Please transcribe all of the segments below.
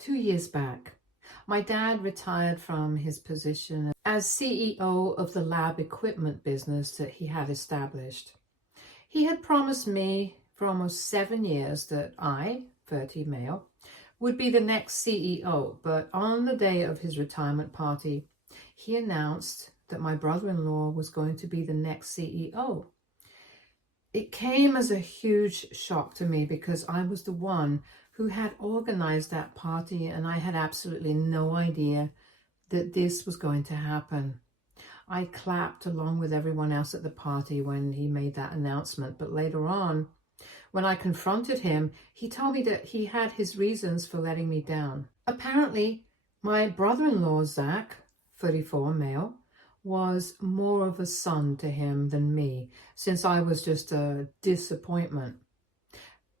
2 years back, my dad retired from his position as CEO of the lab equipment business that he had established. He had promised me for almost 7 years that I, 30 male, would be the next CEO, but on the day of his retirement party, he announced that my brother-in-law was going to be the next CEO. It came as a huge shock to me because I was the one who had organized that party and I had absolutely no idea that this was going to happen. I clapped along with everyone else at the party when he made that announcement, but later on, when I confronted him, he told me that he had his reasons for letting me down. Apparently, my brother-in-law, Zach, 34 male, was more of a son to him than me, since I was just a disappointment.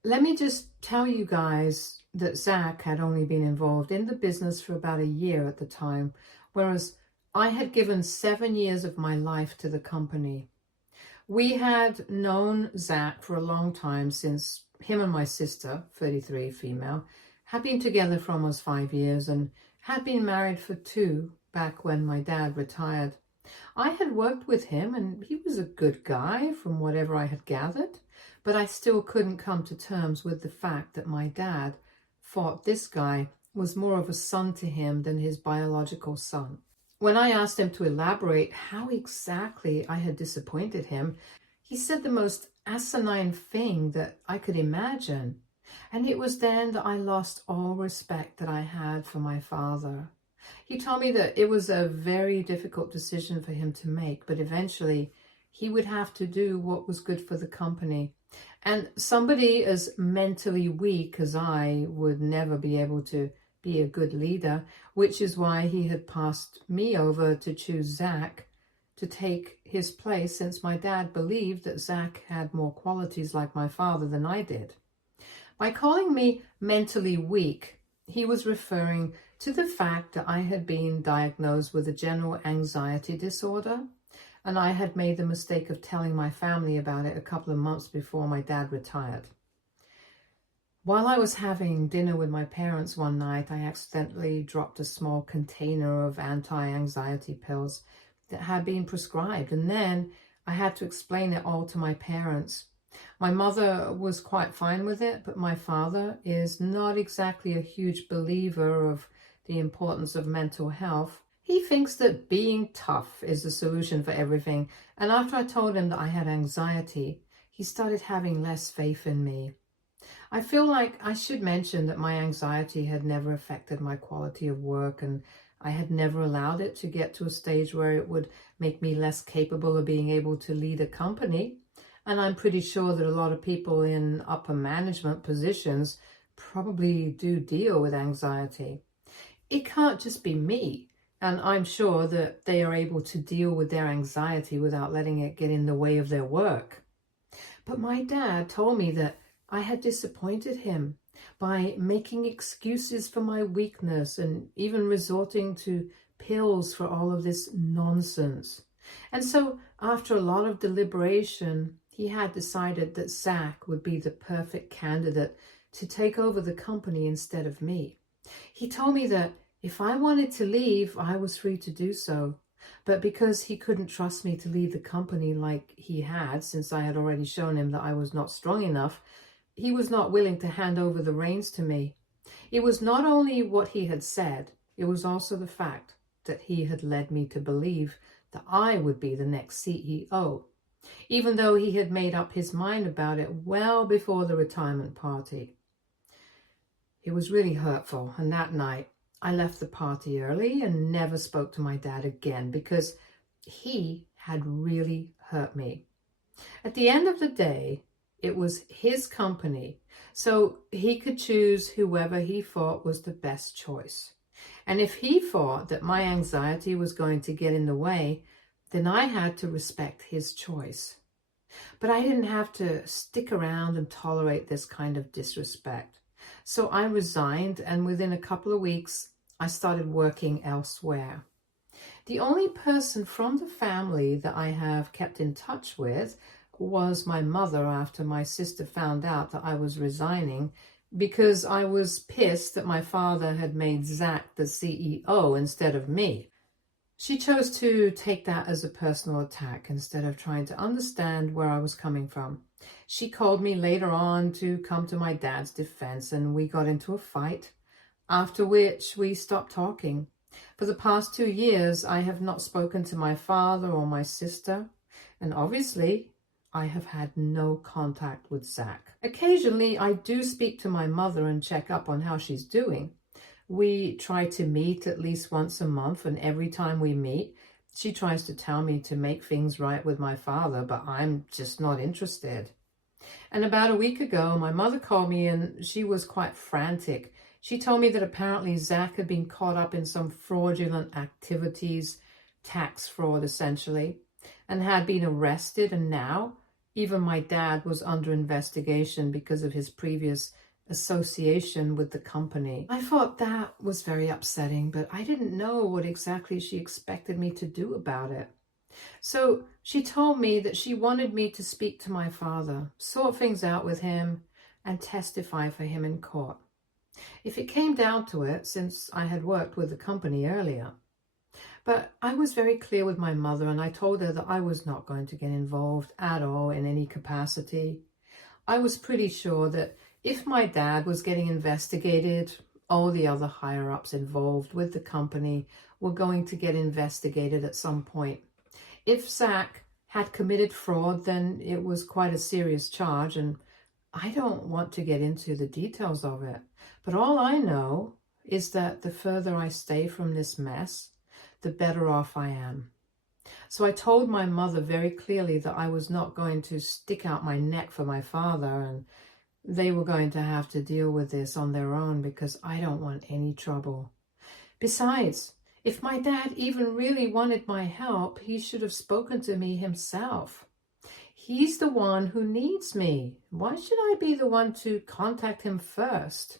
Let me just tell you guys that Zach had only been involved in the business for about a year at the time, whereas I had given 7 years of my life to the company. We had known Zach for a long time, since him and my sister, 33 female, had been together for almost 5 years and had been married for 2 back when my dad retired. I had worked with him and he was a good guy from whatever I had gathered, but I still couldn't come to terms with the fact that my dad thought this guy was more of a son to him than his biological son. When I asked him to elaborate how exactly I had disappointed him, he said the most asinine thing that I could imagine. And it was then that I lost all respect that I had for my father. He told me that it was a very difficult decision for him to make, but eventually he would have to do what was good for the company. And somebody as mentally weak as I would never be able to be a good leader, which is why he had passed me over to choose Zach to take his place, since my dad believed that Zach had more qualities like my father than I did. By calling me mentally weak, he was referring to the fact that I had been diagnosed with a general anxiety disorder, and I had made the mistake of telling my family about it a couple of months before my dad retired. While I was having dinner with my parents one night, I accidentally dropped a small container of anti-anxiety pills that had been prescribed, and then I had to explain it all to my parents. My mother was quite fine with it, but my father is not exactly a huge believer of the importance of mental health. He thinks that being tough is the solution for everything, and after I told him that I had anxiety, he started having less faith in me. I feel like I should mention that my anxiety had never affected my quality of work, and I had never allowed it to get to a stage where it would make me less capable of being able to lead a company. And I'm pretty sure that a lot of people in upper management positions probably do deal with anxiety. It can't just be me, and I'm sure that they are able to deal with their anxiety without letting it get in the way of their work. But my dad told me that I had disappointed him by making excuses for my weakness and even resorting to pills for all of this nonsense. And so after a lot of deliberation, he had decided that Zach would be the perfect candidate to take over the company instead of me. He told me that if I wanted to leave, I was free to do so. But because he couldn't trust me to lead the company like he had, since I had already shown him that I was not strong enough, he was not willing to hand over the reins to me. It was not only what he had said, it was also the fact that he had led me to believe that I would be the next CEO, even though he had made up his mind about it well before the retirement party. It was really hurtful, and that night I left the party early and never spoke to my dad again because he had really hurt me. At the end of the day, it was his company, so he could choose whoever he thought was the best choice. And if he thought that my anxiety was going to get in the way, then I had to respect his choice. But I didn't have to stick around and tolerate this kind of disrespect. So I resigned, and within a couple of weeks, I started working elsewhere. The only person from the family that I have kept in touch with was my mother after my sister found out that I was resigning, because I was pissed that my father had made Zach the CEO instead of me. She chose to take that as a personal attack instead of trying to understand where I was coming from. She called me later on to come to my dad's defense, and we got into a fight, after which we stopped talking. For the past 2 years, I have not spoken to my father or my sister, and obviously, I have had no contact with Zach. Occasionally, I do speak to my mother and check up on how she's doing. We try to meet at least once a month, and every time we meet, she tries to tell me to make things right with my father, but I'm just not interested. And about a week ago, my mother called me and she was quite frantic. She told me that apparently Zach had been caught up in some fraudulent activities, tax fraud essentially, and had been arrested, and now even my dad was under investigation because of his previous association with the company. I thought that was very upsetting, but I didn't know what exactly she expected me to do about it. So she told me that she wanted me to speak to my father, sort things out with him, and testify for him in court. If it came down to it, since I had worked with the company earlier. But I was very clear with my mother, and I told her that I was not going to get involved at all in any capacity. I was pretty sure that if my dad was getting investigated, all the other higher-ups involved with the company were going to get investigated at some point. If Zach had committed fraud, then it was quite a serious charge, and I don't want to get into the details of it. But all I know is that the further I stay from this mess, the better off I am. So I told my mother very clearly that I was not going to stick out my neck for my father, and they were going to have to deal with this on their own because I don't want any trouble. Besides, if my dad even really wanted my help, he should have spoken to me himself. He's the one who needs me. Why should I be the one to contact him first?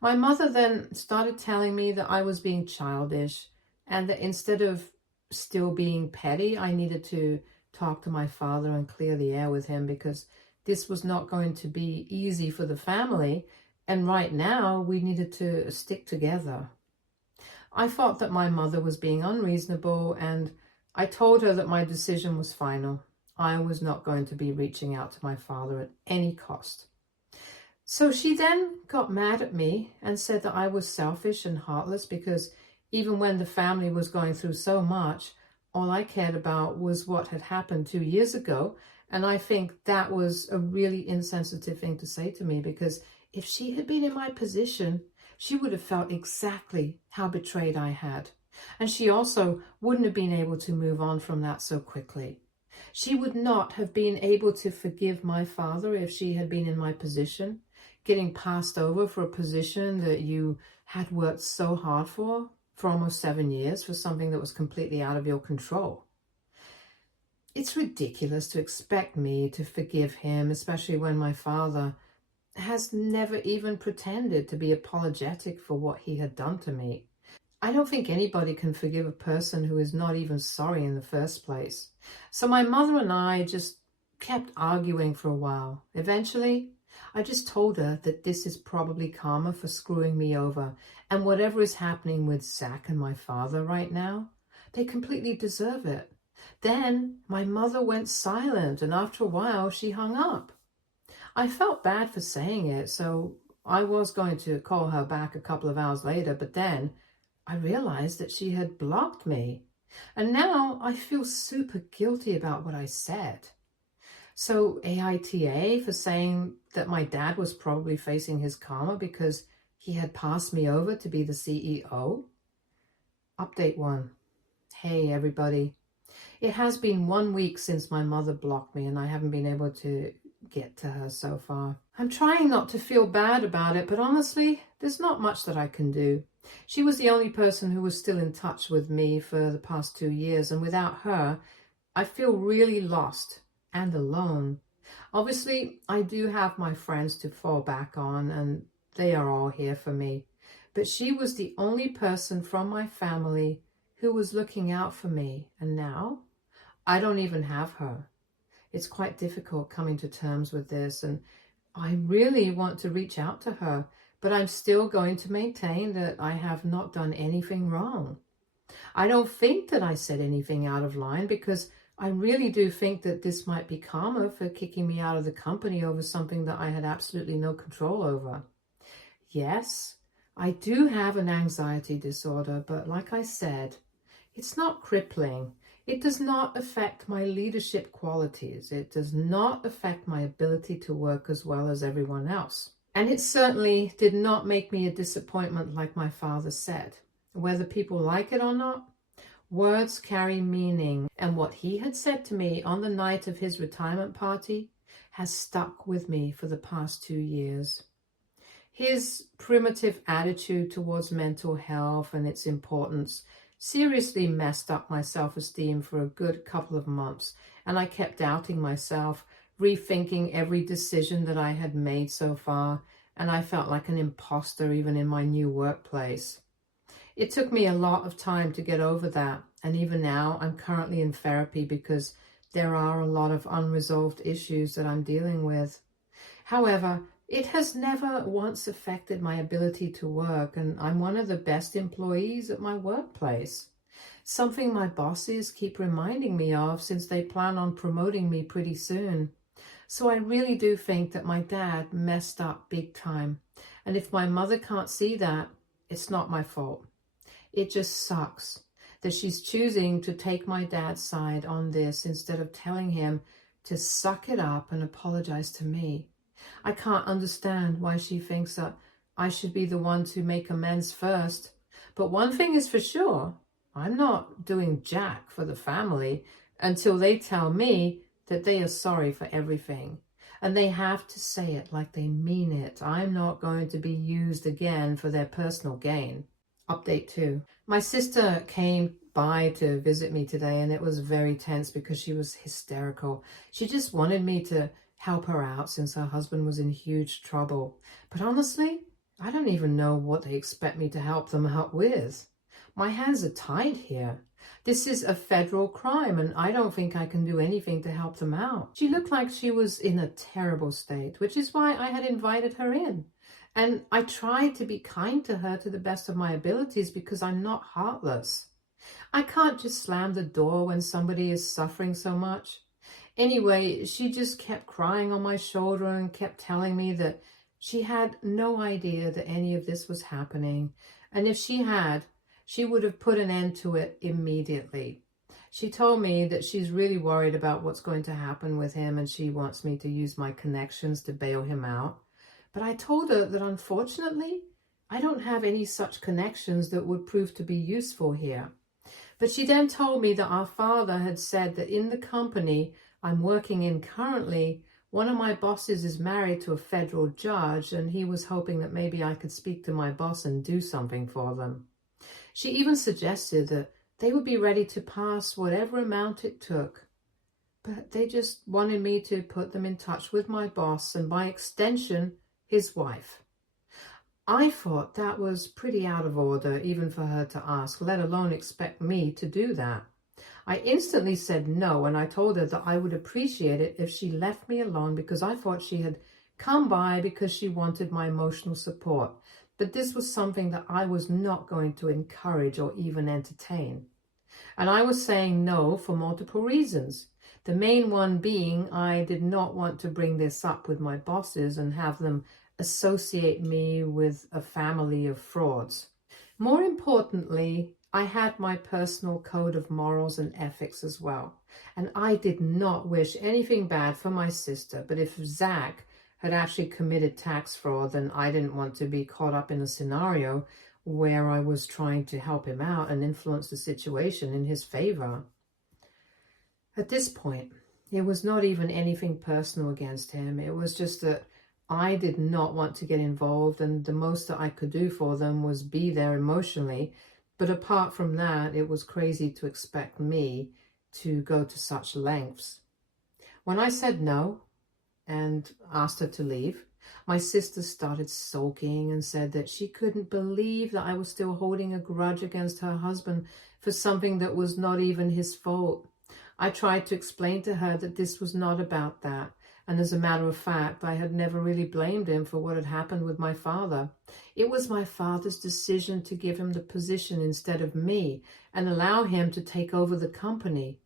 My mother then started telling me that I was being childish and that instead of still being petty, I needed to talk to my father and clear the air with him because this was not going to be easy for the family, and right now we needed to stick together. I thought that my mother was being unreasonable, and I told her that my decision was final. I was not going to be reaching out to my father at any cost. So she then got mad at me and said that I was selfish and heartless because even when the family was going through so much, all I cared about was what had happened 2 years ago. And I think that was a really insensitive thing to say to me, because if she had been in my position, she would have felt exactly how betrayed I had. And she also wouldn't have been able to move on from that so quickly. She would not have been able to forgive my father if she had been in my position, getting passed over for a position that you had worked so hard for almost 7 years for something that was completely out of your control. It's ridiculous to expect me to forgive him, especially when my father has never even pretended to be apologetic for what he had done to me. I don't think anybody can forgive a person who is not even sorry in the first place. So my mother and I just kept arguing for a while. Eventually, I just told her that this is probably karma for screwing me over, and whatever is happening with Zach and my father right now, they completely deserve it. Then my mother went silent, and after a while she hung up. I felt bad for saying it, so I was going to call her back a couple of hours later, but then I realized that she had blocked me. And now I feel super guilty about what I said. So AITA for saying that my dad was probably facing his karma because he had passed me over to be the CEO. Update 1. Hey everybody. It has been 1 week since my mother blocked me and I haven't been able to get to her so far. I'm trying not to feel bad about it, but honestly, there's not much that I can do. She was the only person who was still in touch with me for the past 2 years, and without her, I feel really lost and alone. Obviously, I do have my friends to fall back on, and they are all here for me. But she was the only person from my family who was looking out for me, and now I don't even have her. It's quite difficult coming to terms with this, and I really want to reach out to her, but I'm still going to maintain that I have not done anything wrong. I don't think that I said anything out of line because I really do think that this might be karma for kicking me out of the company over something that I had absolutely no control over. Yes, I do have an anxiety disorder, but like I said, it's not crippling. It does not affect my leadership qualities. It does not affect my ability to work as well as everyone else. And it certainly did not make me a disappointment like my father said. Whether people like it or not, words carry meaning. And what he had said to me on the night of his retirement party has stuck with me for the past 2 years. His primitive attitude towards mental health and its importance seriously messed up my self-esteem for a good couple of months, and I kept doubting myself, rethinking every decision that I had made so far, and I felt like an imposter even in my new workplace. It took me a lot of time to get over that, and even now I'm currently in therapy because there are a lot of unresolved issues that I'm dealing with. However, it has never once affected my ability to work, and I'm one of the best employees at my workplace. Something my bosses keep reminding me of since they plan on promoting me pretty soon. So I really do think that my dad messed up big time. And if my mother can't see that, it's not my fault. It just sucks that she's choosing to take my dad's side on this instead of telling him to suck it up and apologize to me. I can't understand why she thinks that I should be the one to make amends first. But one thing is for sure, I'm not doing jack for the family until they tell me that they are sorry for everything. And they have to say it like they mean it. I'm not going to be used again for their personal gain. Update 2. My sister came by to visit me today, and it was very tense because she was hysterical. She just wanted me to help her out since her husband was in huge trouble. But honestly, I don't even know what they expect me to help them out with. My hands are tied here. This is a federal crime, and I don't think I can do anything to help them out. She looked like she was in a terrible state, which is why I had invited her in. And I tried to be kind to her to the best of my abilities because I'm not heartless. I can't just slam the door when somebody is suffering so much. Anyway, she just kept crying on my shoulder and kept telling me that she had no idea that any of this was happening. And if she had, she would have put an end to it immediately. She told me that she's really worried about what's going to happen with him, and she wants me to use my connections to bail him out. But I told her that unfortunately, I don't have any such connections that would prove to be useful here. But she then told me that our father had said that in the company I'm working in currently, one of my bosses is married to a federal judge, and he was hoping that maybe I could speak to my boss and do something for them. She even suggested that they would be ready to pass whatever amount it took. But they just wanted me to put them in touch with my boss and by extension, his wife. I thought that was pretty out of order even for her to ask, let alone expect me to do that. I instantly said no, and I told her that I would appreciate it if she left me alone because I thought she had come by because she wanted my emotional support. But this was something that I was not going to encourage or even entertain. And I was saying no for multiple reasons. The main one being I did not want to bring this up with my bosses and have them associate me with a family of frauds. More importantly, I had my personal code of morals and ethics as well. And I did not wish anything bad for my sister, but if Zach had actually committed tax fraud, then I didn't want to be caught up in a scenario where I was trying to help him out and influence the situation in his favor. At this point, it was not even anything personal against him. It was just that I did not want to get involved, and the most that I could do for them was be there emotionally. But apart from that, it was crazy to expect me to go to such lengths. When I said no and asked her to leave, my sister started sulking and said that she couldn't believe that I was still holding a grudge against her husband for something that was not even his fault. I tried to explain to her that this was not about that, And as a matter of fact, I had never really blamed him for what had happened with my father. It was my father's decision to give him the position instead of me and allow him to take over the company.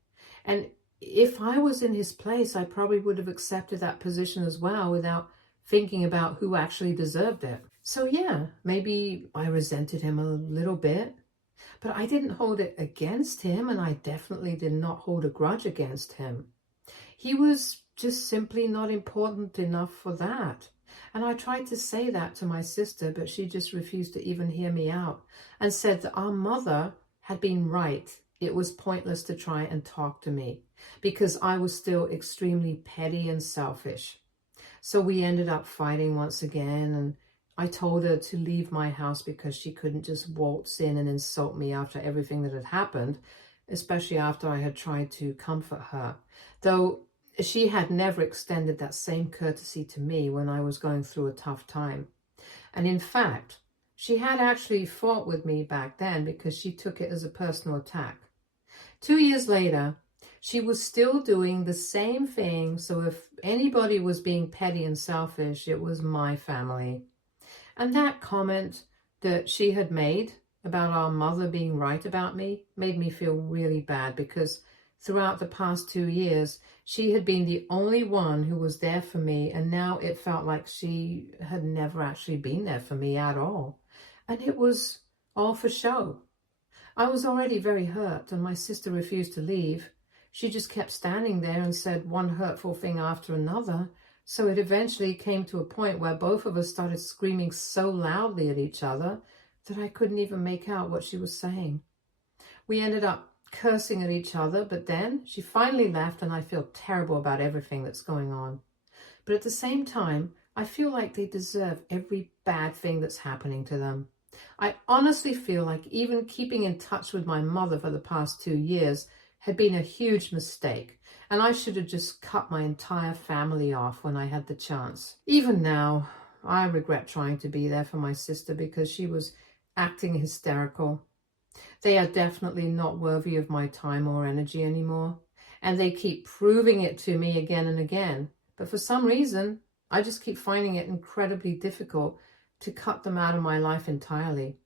And if I was in his place, I probably would have accepted that position as well without thinking about who actually deserved it. So yeah, maybe I resented him a little bit, but I didn't hold it against him, and I definitely did not hold a grudge against him. He was just simply not important enough for that. And I tried to say that to my sister, but she just refused to even hear me out and said that our mother had been right. It was pointless to try and talk to me because I was still extremely petty and selfish. So we ended up fighting once again, and I told her to leave my house because she couldn't just waltz in and insult me after everything that had happened, especially after I had tried to comfort her. Though she had never extended that same courtesy to me when I was going through a tough time. And in fact, she had actually fought with me back then because she took it as a personal attack. 2 years later, she was still doing the same thing, so if anybody was being petty and selfish, it was my family. And that comment that she had made about our mother being right about me made me feel really bad because throughout the past 2 years, she had been the only one who was there for me, and now it felt like she had never actually been there for me at all. And it was all for show. I was already very hurt, and my sister refused to leave. She just kept standing there and said one hurtful thing after another. So it eventually came to a point where both of us started screaming so loudly at each other that I couldn't even make out what she was saying. We ended up cursing at each other, but then she finally left, and I feel terrible about everything that's going on. But at the same time, I feel like they deserve every bad thing that's happening to them. I honestly feel like even keeping in touch with my mother for the past 2 years had been a huge mistake, and I should have just cut my entire family off when I had the chance. Even now, I regret trying to be there for my sister because she was acting hysterical. They are definitely not worthy of my time or energy anymore, and they keep proving it to me again and again. But for some reason, I just keep finding it incredibly difficult to cut them out of my life entirely.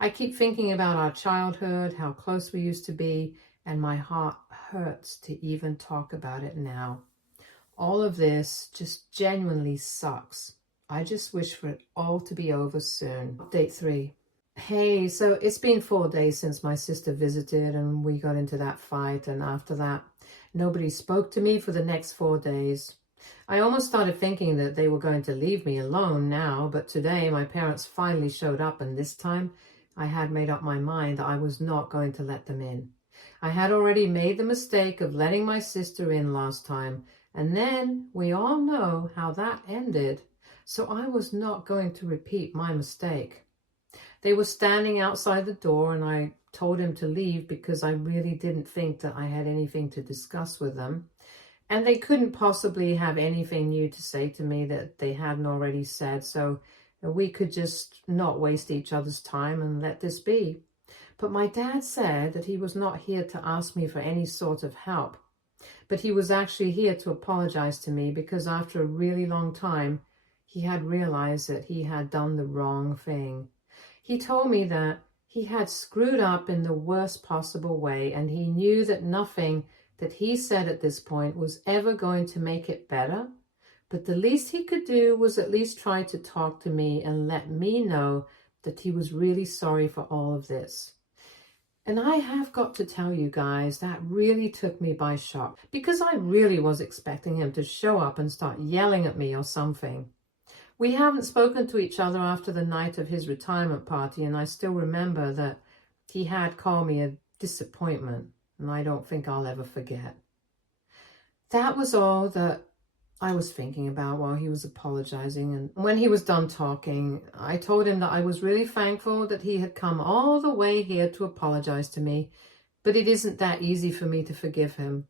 I keep thinking about our childhood, how close we used to be, and my heart hurts to even talk about it now. All of this just genuinely sucks. I just wish for it all to be over soon. Update 3. Hey, so it's been 4 days since my sister visited and we got into that fight, and after that, nobody spoke to me for the next 4 days. I almost started thinking that they were going to leave me alone now, but today my parents finally showed up, and this time I had made up my mind that I was not going to let them in. I had already made the mistake of letting my sister in last time, and then we all know how that ended, so I was not going to repeat my mistake. They were standing outside the door, and I told him to leave because I really didn't think that I had anything to discuss with them. And they couldn't possibly have anything new to say to me that they hadn't already said, so we could just not waste each other's time and let this be. But my dad said that he was not here to ask me for any sort of help, but he was actually here to apologize to me because after a really long time, he had realized that he had done the wrong thing. He told me that he had screwed up in the worst possible way, and he knew that nothing that he said at this point was ever going to make it better, but the least he could do was at least try to talk to me and let me know that he was really sorry for all of this. And I have got to tell you guys, that really took me by shock because I really was expecting him to show up and start yelling at me or something. We haven't spoken to each other after the night of his retirement party, and I still remember that he had called me a disappointment, and I don't think I'll ever forget. That was all that I was thinking about while he was apologizing, and when he was done talking, I told him that I was really thankful that he had come all the way here to apologize to me, but it isn't that easy for me to forgive him.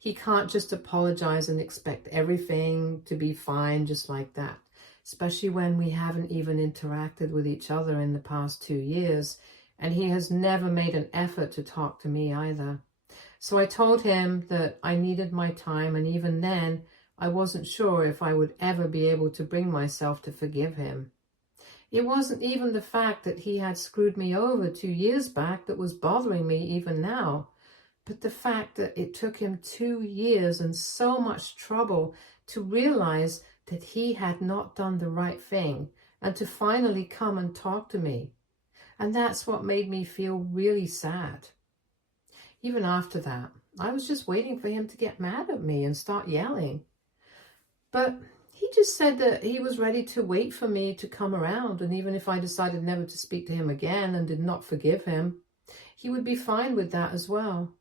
He can't just apologize and expect everything to be fine just like that, especially when we haven't even interacted with each other in the past 2 years, and he has never made an effort to talk to me either. So I told him that I needed my time, and even then, I wasn't sure if I would ever be able to bring myself to forgive him. It wasn't even the fact that he had screwed me over 2 years back that was bothering me even now, but the fact that it took him 2 years and so much trouble to realize that he had not done the right thing and to finally come and talk to me. And that's what made me feel really sad. Even after that, I was just waiting for him to get mad at me and start yelling. But he just said that he was ready to wait for me to come around, and even if I decided never to speak to him again and did not forgive him, he would be fine with that as well.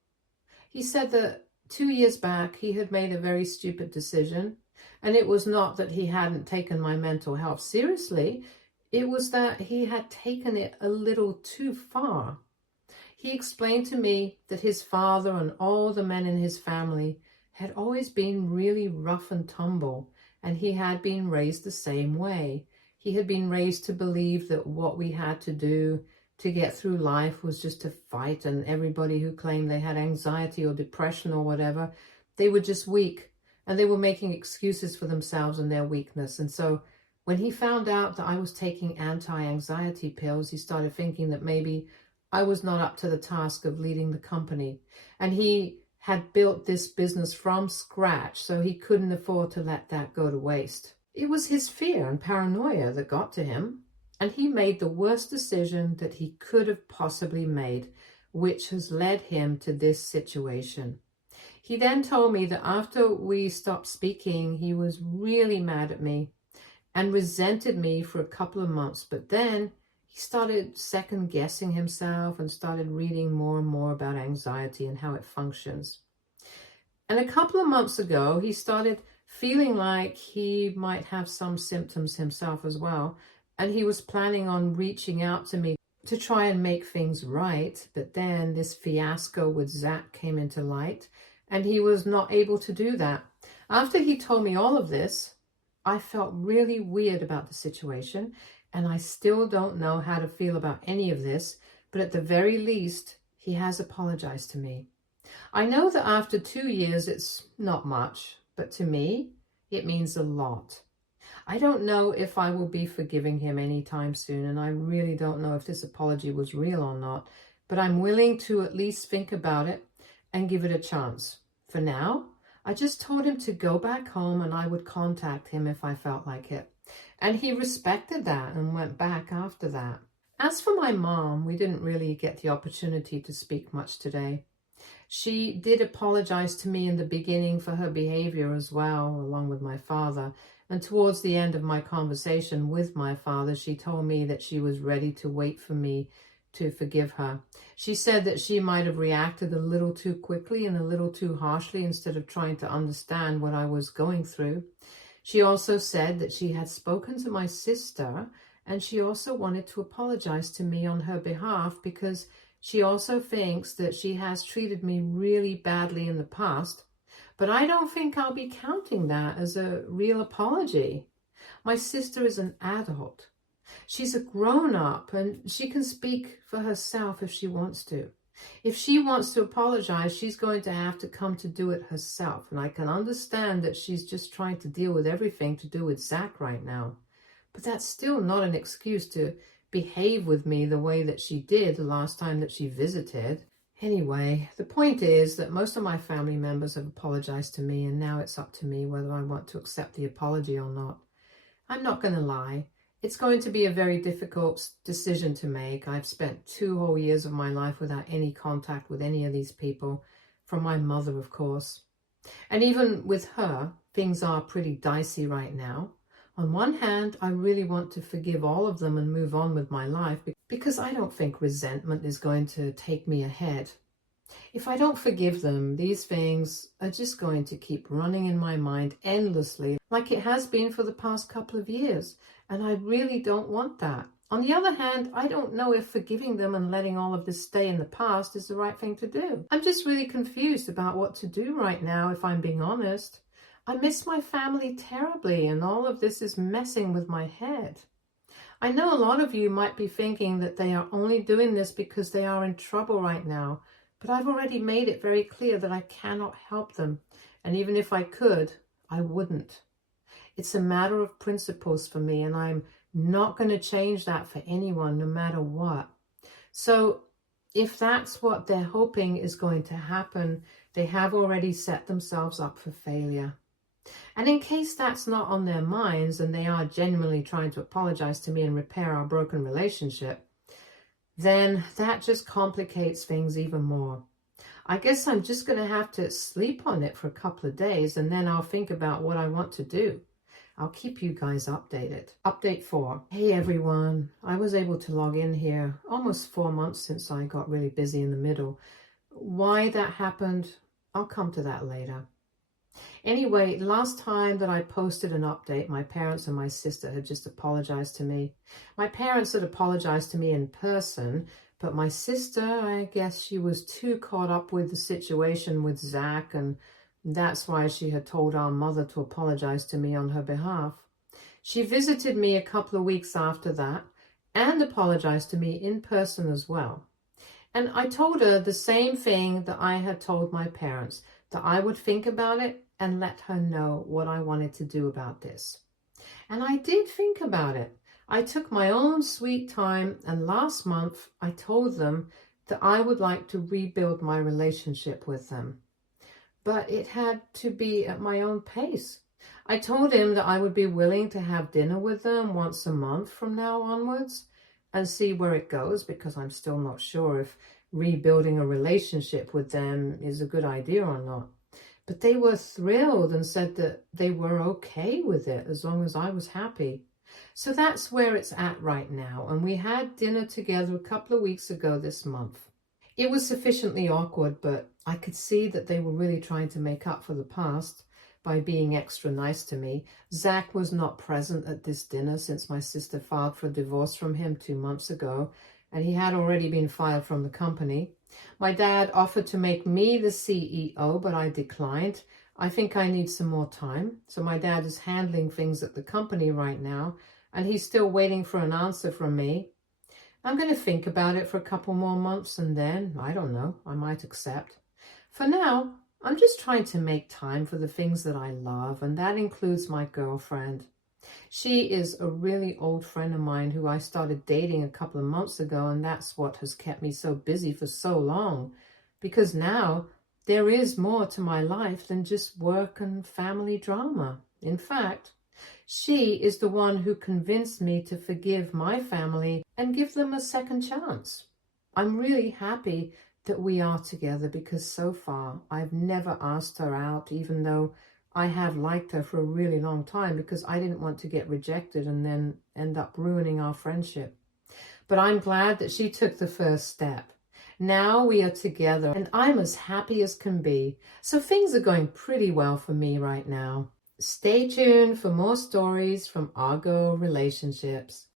He said that 2 years back he had made a very stupid decision, and it was not that he hadn't taken my mental health seriously, it was that he had taken it a little too far. He explained to me that his father and all the men in his family had always been really rough and tumble, and he had been raised the same way. He had been raised to believe that what we had to do to get through life was just to fight, and everybody who claimed they had anxiety or depression or whatever, they were just weak, and they were making excuses for themselves and their weakness. And so when he found out that I was taking anti-anxiety pills, he started thinking that maybe I was not up to the task of leading the company. And he had built this business from scratch, so he couldn't afford to let that go to waste. It was his fear and paranoia that got to him, and he made the worst decision that he could have possibly made, which has led him to this situation. He then told me that after we stopped speaking, he was really mad at me and resented me for a couple of months, but then he started second-guessing himself and started reading more and more about anxiety and how it functions. And a couple of months ago, he started feeling like he might have some symptoms himself as well, and he was planning on reaching out to me to try and make things right, but then this fiasco with Zach came into light, and he was not able to do that. After he told me all of this, I felt really weird about the situation, and I still don't know how to feel about any of this, but at the very least, he has apologized to me. I know that after 2 years, it's not much, but to me, it means a lot. I don't know if I will be forgiving him anytime soon, and I really don't know if this apology was real or not, but I'm willing to at least think about it and give it a chance. For now, I just told him to go back home and I would contact him if I felt like it. And he respected that and went back after that. As for my mom, we didn't really get the opportunity to speak much today. She did apologize to me in the beginning for her behavior as well, along with my father. And towards the end of my conversation with my father, she told me that she was ready to wait for me to forgive her. She said that she might have reacted a little too quickly and a little too harshly instead of trying to understand what I was going through. She also said that she had spoken to my sister, and she also wanted to apologize to me on her behalf because she also thinks that she has treated me really badly in the past, but I don't think I'll be counting that as a real apology. My sister is an adult. She's a grown-up, and she can speak for herself if she wants to. If she wants to apologize, she's going to have to come to do it herself. And I can understand that she's just trying to deal with everything to do with Zach right now. But that's still not an excuse to behave with me the way that she did the last time that she visited. Anyway, the point is that most of my family members have apologized to me, and now it's up to me whether I want to accept the apology or not. I'm not going to lie. It's going to be a very difficult decision to make. I've spent 2 whole years of my life without any contact with any of these people, from my mother, of course. And even with her, things are pretty dicey right now. On one hand, I really want to forgive all of them and move on with my life because I don't think resentment is going to take me ahead. If I don't forgive them, these things are just going to keep running in my mind endlessly, like it has been for the past couple of years. And I really don't want that. On the other hand, I don't know if forgiving them and letting all of this stay in the past is the right thing to do. I'm just really confused about what to do right now, if I'm being honest. I miss my family terribly, and all of this is messing with my head. I know a lot of you might be thinking that they are only doing this because they are in trouble right now, but I've already made it very clear that I cannot help them. And even if I could, I wouldn't. It's a matter of principles for me, and I'm not going to change that for anyone, no matter what. So if that's what they're hoping is going to happen, they have already set themselves up for failure. And in case that's not on their minds and they are genuinely trying to apologize to me and repair our broken relationship, then that just complicates things even more. I guess I'm just going to have to sleep on it for a couple of days, and then I'll think about what I want to do. I'll keep you guys updated. Update 4. Hey everyone, I was able to log in here almost 4 months since I got really busy in the middle. Why that happened, I'll come to that later. Anyway, last time that I posted an update, my parents and my sister had just apologized to me. My parents had apologized to me in person, but my sister, I guess she was too caught up with the situation with Zach, and that's why she had told our mother to apologize to me on her behalf. She visited me a couple of weeks after that and apologized to me in person as well. And I told her the same thing that I had told my parents, that I would think about it and let her know what I wanted to do about this. And I did think about it. I took my own sweet time, and last month I told them that I would like to rebuild my relationship with them. But it had to be at my own pace. I told him that I would be willing to have dinner with them once a month from now onwards and see where it goes, because I'm still not sure if rebuilding a relationship with them is a good idea or not. But they were thrilled and said that they were okay with it as long as I was happy. So that's where it's at right now. And we had dinner together a couple of weeks ago this month. It was sufficiently awkward, but I could see that they were really trying to make up for the past by being extra nice to me. Zach was not present at this dinner since my sister filed for divorce from him 2 months ago, and he had already been fired from the company. My dad offered to make me the CEO, but I declined. I think I need some more time. So my dad is handling things at the company right now, and he's still waiting for an answer from me. I'm going to think about it for a couple more months, and then, I don't know, I might accept. For now, I'm just trying to make time for the things that I love, and that includes my girlfriend. She is a really old friend of mine who I started dating a couple of months ago, and that's what has kept me so busy for so long, because now there is more to my life than just work and family drama. In fact, she is the one who convinced me to forgive my family and give them a second chance. I'm really happy that we are together, because so far I've never asked her out, even though I have liked her for a really long time, because I didn't want to get rejected and then end up ruining our friendship. But I'm glad that she took the first step. Now we are together and I'm as happy as can be. So things are going pretty well for me right now. Stay tuned for more stories from Argo Relationships.